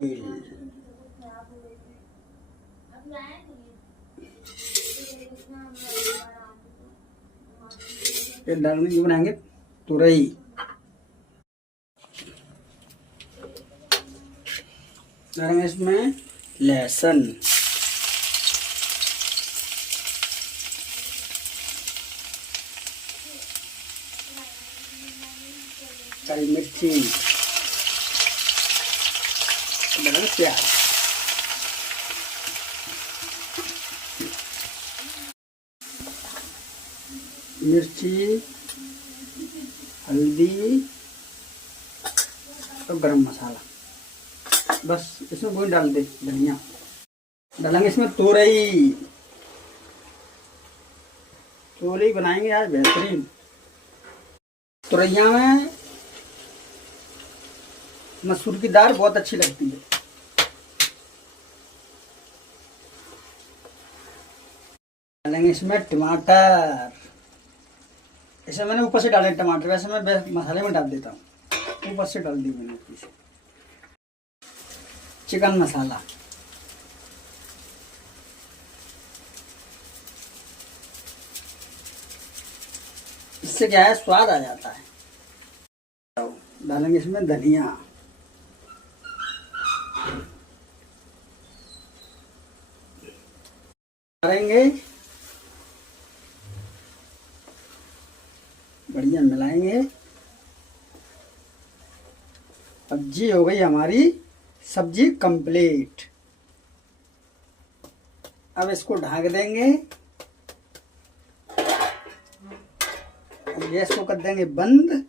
फिर डालने की बनाएंगे तुरई। डालेंगे इसमें लहसुन, हरी मिर्ची, डालेंगे प्याज। मिर्ची, हल्दी और गरम मसाला, बस इसमें वही डाल दे। धनिया डालेंगे इसमें तुरई। तुरई बनाएंगे आज बेहतरीन। तुरैया में मसूर की दाल बहुत अच्छी लगती है। डालेंगे इसमें टमाटर। ऐसे मैंने ऊपर से डाले टमाटर, वैसे मैं मसाले में डाल देता हूँ। ऊपर से डाल दी मैंने ऊपर से। चिकन मसाला, इससे क्या है, स्वाद आ जाता है। डालेंगे इसमें धनिया, डालेंगे, बढ़िया मिलाएंगे। सब्जी हो गई हमारी, सब्जी कंप्लीट। अब इसको ढक देंगे, अब गैस को कर देंगे बंद।